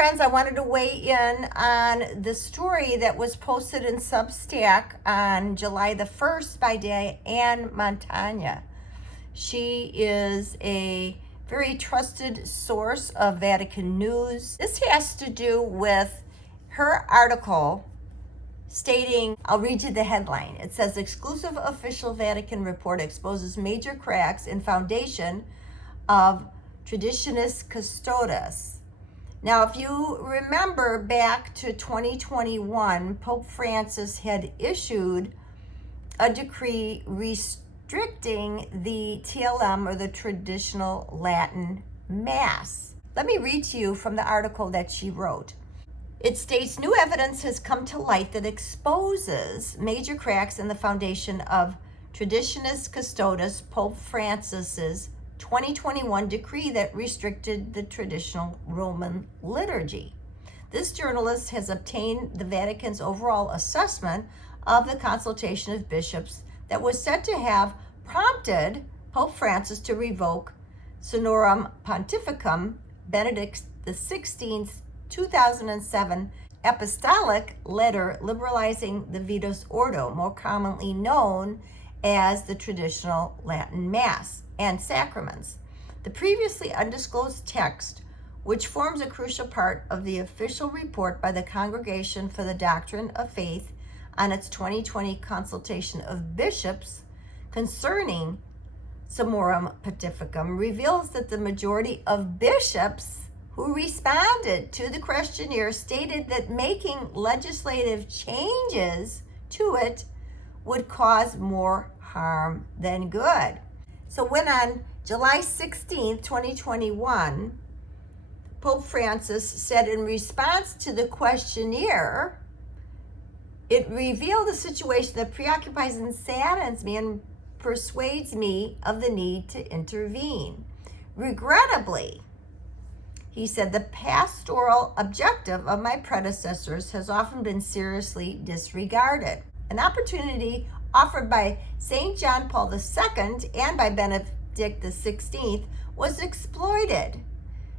friends, I wanted to weigh in on the story that was posted in Substack on July the 1st by Diane Montagna. She is a very trusted source of Vatican news. This has to do with her article stating, I'll read you the headline. It says, exclusive official Vatican report exposes major cracks in foundation of Traditionis Custodes. Now, if you remember back to 2021, Pope Francis had issued a decree restricting the TLM, or the traditional Latin Mass. Let me read to you from the article that she wrote. It states, new evidence has come to light that exposes major cracks in the foundation of Traditionis Custodes, Pope Francis's 2021 decree that restricted the traditional Roman liturgy. This journalist has obtained the Vatican's overall assessment of the consultation of bishops that was said to have prompted Pope Francis to revoke Sonorum Pontificum Benedict XVI's 2007 apostolic letter liberalizing the Vitus Ordo, more commonly known as the traditional Latin Mass and sacraments. The previously undisclosed text, which forms a crucial part of the official report by the Congregation for the Doctrine of Faith on its 2020 consultation of bishops concerning Summorum Pontificum, reveals that the majority of bishops who responded to the questionnaire stated that making legislative changes to it would cause more harm than good. So when on July 16, 2021, Pope Francis said in response to the questionnaire, it revealed a situation that preoccupies and saddens me and persuades me of the need to intervene. Regrettably, he said, the pastoral objective of my predecessors has often been seriously disregarded. An opportunity offered by St. John Paul II and by Benedict XVI was exploited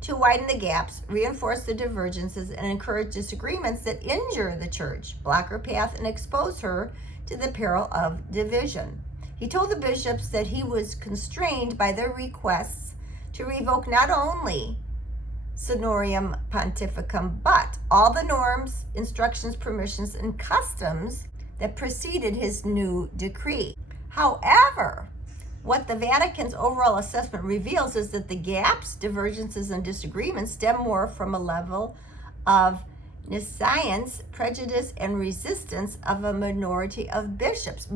to widen the gaps, reinforce the divergences, and encourage disagreements that injure the church, block her path, and expose her to the peril of division. He told the bishops that he was constrained by their requests to revoke not only Sonorium Pontificum, but all the norms, instructions, permissions, and customs that preceded his new decree. However, what the Vatican's overall assessment reveals is that the gaps, divergences, and disagreements stem more from a level of nescience, prejudice, and resistance of a minority of bishops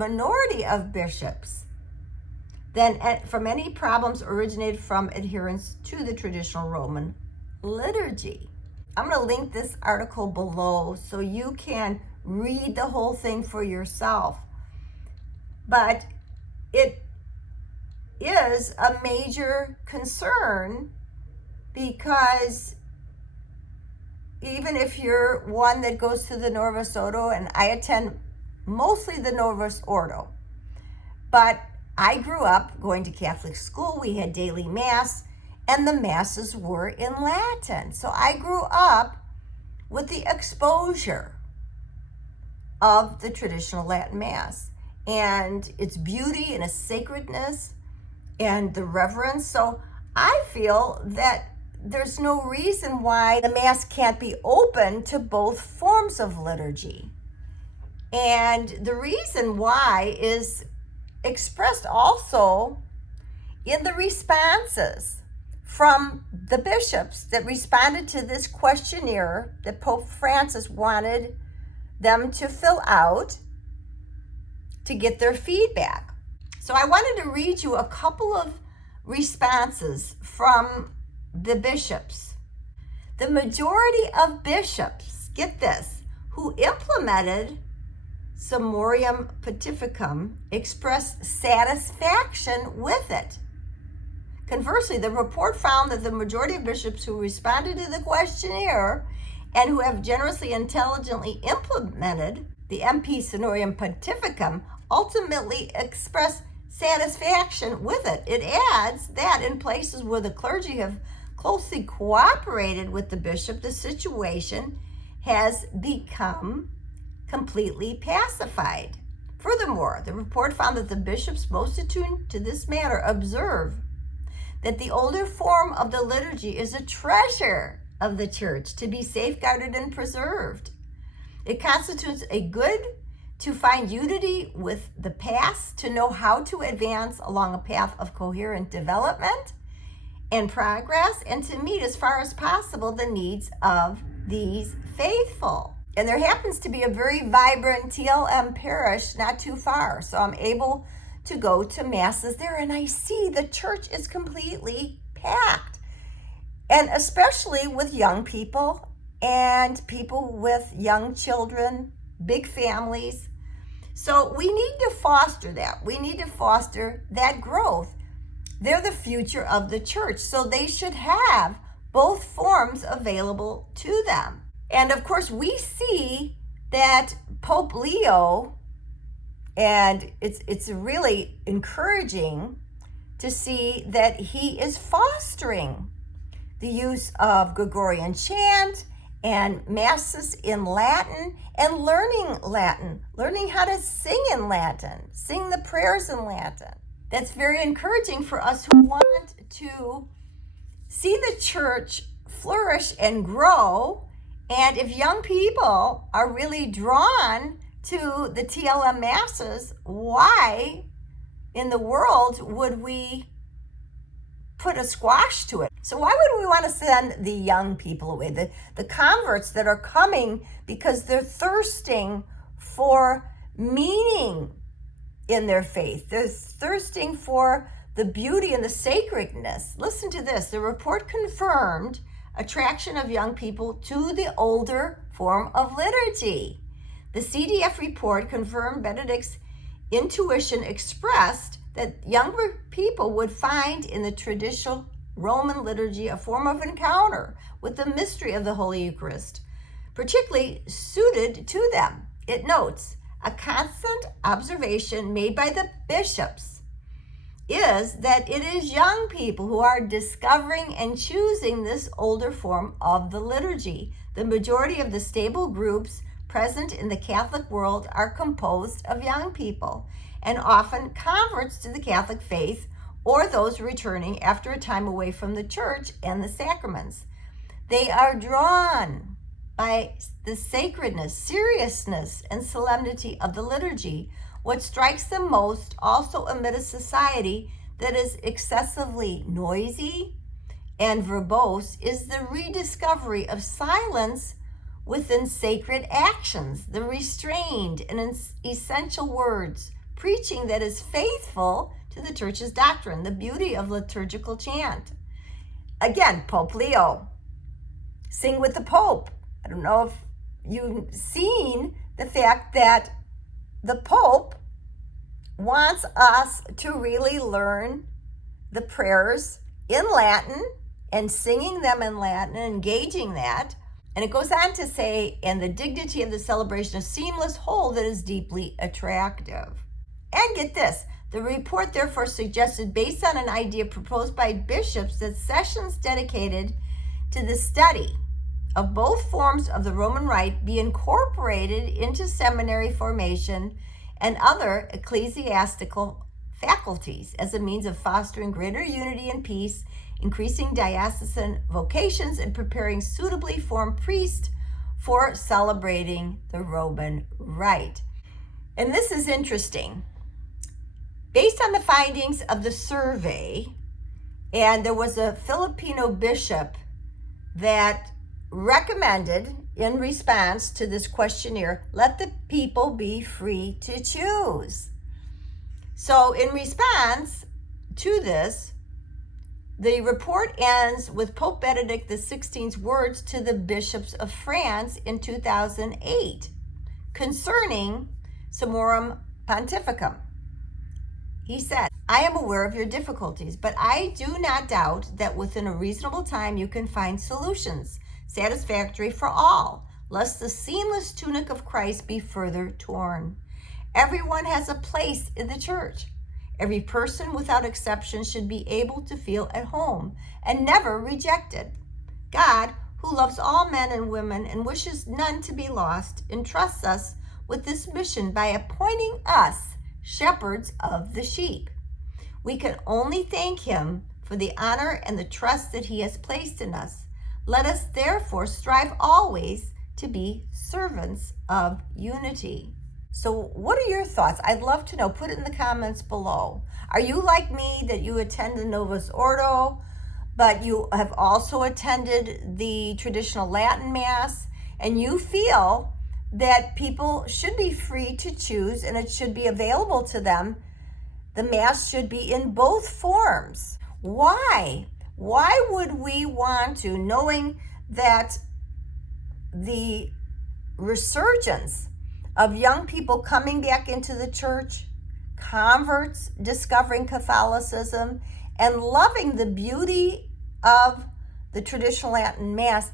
than from any problems originated from adherence to the traditional Roman liturgy. I'm going to link this article below so you can read the whole thing for yourself. But it is a major concern, because even if you're one that goes to the Novus Ordo, and I attend mostly the Novus Ordo, but I grew up going to Catholic school. We had daily Mass, and the Masses were in Latin. So I grew up with the exposure of the traditional Latin Mass and its beauty and its sacredness and the reverence. So I feel that there's no reason why the Mass can't be open to both forms of liturgy. And the reason why is expressed also in the responses from the bishops that responded to this questionnaire that Pope Francis wanted them to fill out to get their feedback. So I wanted to read you a couple of responses from the bishops. The majority of bishops, get this, who implemented Summorum Pontificum expressed satisfaction with it. Conversely, the report found that the majority of bishops who responded to the questionnaire and who have generously and intelligently implemented the MP Sonorium Pontificum ultimately express satisfaction with it. It adds that in places where the clergy have closely cooperated with the bishop, the situation has become completely pacified. Furthermore, the report found that the bishops most attuned to this matter observe that the older form of the liturgy is a treasure of the church to be safeguarded and preserved. It constitutes a good to find unity with the past, to know how to advance along a path of coherent development and progress, and to meet as far as possible the needs of these faithful. And there happens to be a very vibrant TLM parish not too far, so I'm able to go to masses there, and I see the church is completely packed, and especially with young people and people with young children, big families. So we need to foster that. We need to foster that growth. They're the future of the church, so they should have both forms available to them. And of course, we see that Pope Leo, and it's really encouraging to see that he is fostering the use of Gregorian chant and masses in Latin, and learning how to sing in Latin, sing the prayers in Latin. That's very encouraging for us who want to see the church flourish and grow. And if young people are really drawn to the TLM masses, why in the world would we put a squash to it? So why would we want to send the young people away, the converts that are coming because they're thirsting for meaning in their faith? They're thirsting for the beauty and the sacredness. Listen to this. The report confirmed attraction of young people to the older form of liturgy. The CDF report confirmed Benedict's intuition expressed that younger people would find in the traditional Roman liturgy a form of encounter with the mystery of the Holy Eucharist, particularly suited to them. It notes, a constant observation made by the bishops is that it is young people who are discovering and choosing this older form of the liturgy. The majority of the stable groups present in the Catholic world are composed of young people, and often converts to the Catholic faith, or those returning after a time away from the church and the sacraments. They are drawn by the sacredness, seriousness, and solemnity of the liturgy. What strikes them most, also amid a society that is excessively noisy and verbose, is the rediscovery of silence within sacred actions, the restrained and essential words, preaching that is faithful to the church's doctrine, the beauty of liturgical chant. Again, Pope Leo, sing with the Pope. I don't know if you've seen the fact that the Pope wants us to really learn the prayers in Latin and singing them in Latin and engaging that. And it goes on to say, and the dignity of the celebration, a seamless whole that is deeply attractive. And get this, the report therefore suggested, based on an idea proposed by bishops, that sessions dedicated to the study of both forms of the Roman Rite be incorporated into seminary formation and other ecclesiastical faculties as a means of fostering greater unity and peace, increasing diocesan vocations, and preparing suitably formed priests for celebrating the Roman Rite. And this is interesting. Based on the findings of the survey, and there was a Filipino bishop that recommended, in response to this questionnaire, let the people be free to choose. So in response to this, the report ends with Pope Benedict XVI's words to the bishops of France in 2008 concerning Summorum Pontificum. He said, I am aware of your difficulties, but I do not doubt that within a reasonable time you can find solutions satisfactory for all, lest the seamless tunic of Christ be further torn. Everyone has a place in the church. Every person without exception should be able to feel at home and never rejected. God, who loves all men and women and wishes none to be lost, entrusts us with this mission by appointing us shepherds of the sheep. We can only thank him for the honor and the trust that he has placed in us. Let us therefore strive always to be servants of unity. So what are your thoughts? I'd love to know. Put it in the comments below. Are you like me, that you attend the Novus Ordo, but you have also attended the traditional Latin Mass, and you feel that people should be free to choose and it should be available to them? The Mass should be in both forms. Why? Why would we want to, knowing that the resurgence of young people coming back into the church, converts discovering Catholicism, and loving the beauty of the traditional Latin Mass,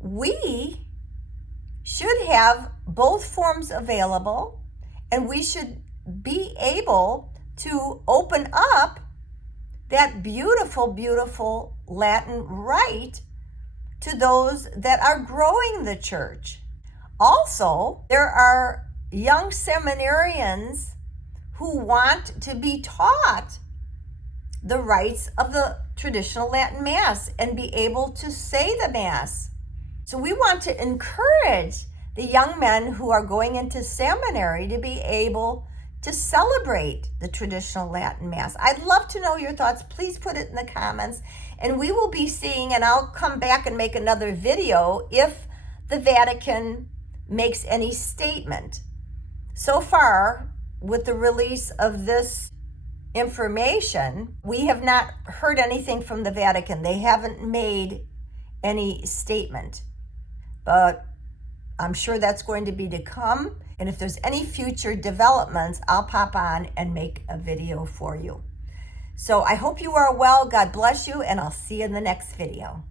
we should have both forms available, and we should be able to open up that beautiful, beautiful Latin rite to those that are growing the church. Also, there are young seminarians who want to be taught the rites of the traditional Latin Mass and be able to say the Mass. So we want to encourage the young men who are going into seminary to be able to celebrate the traditional Latin Mass. I'd love to know your thoughts. Please put it in the comments, and we will be seeing, and I'll come back and make another video if the Vatican makes any statement. So far, with the release of this information, we have not heard anything from the Vatican. They haven't made any statement, but I'm sure that's going to be to come. And if there's any future developments, I'll pop on and make a video for you. So I hope you are well. God bless you, and I'll see you in the next video.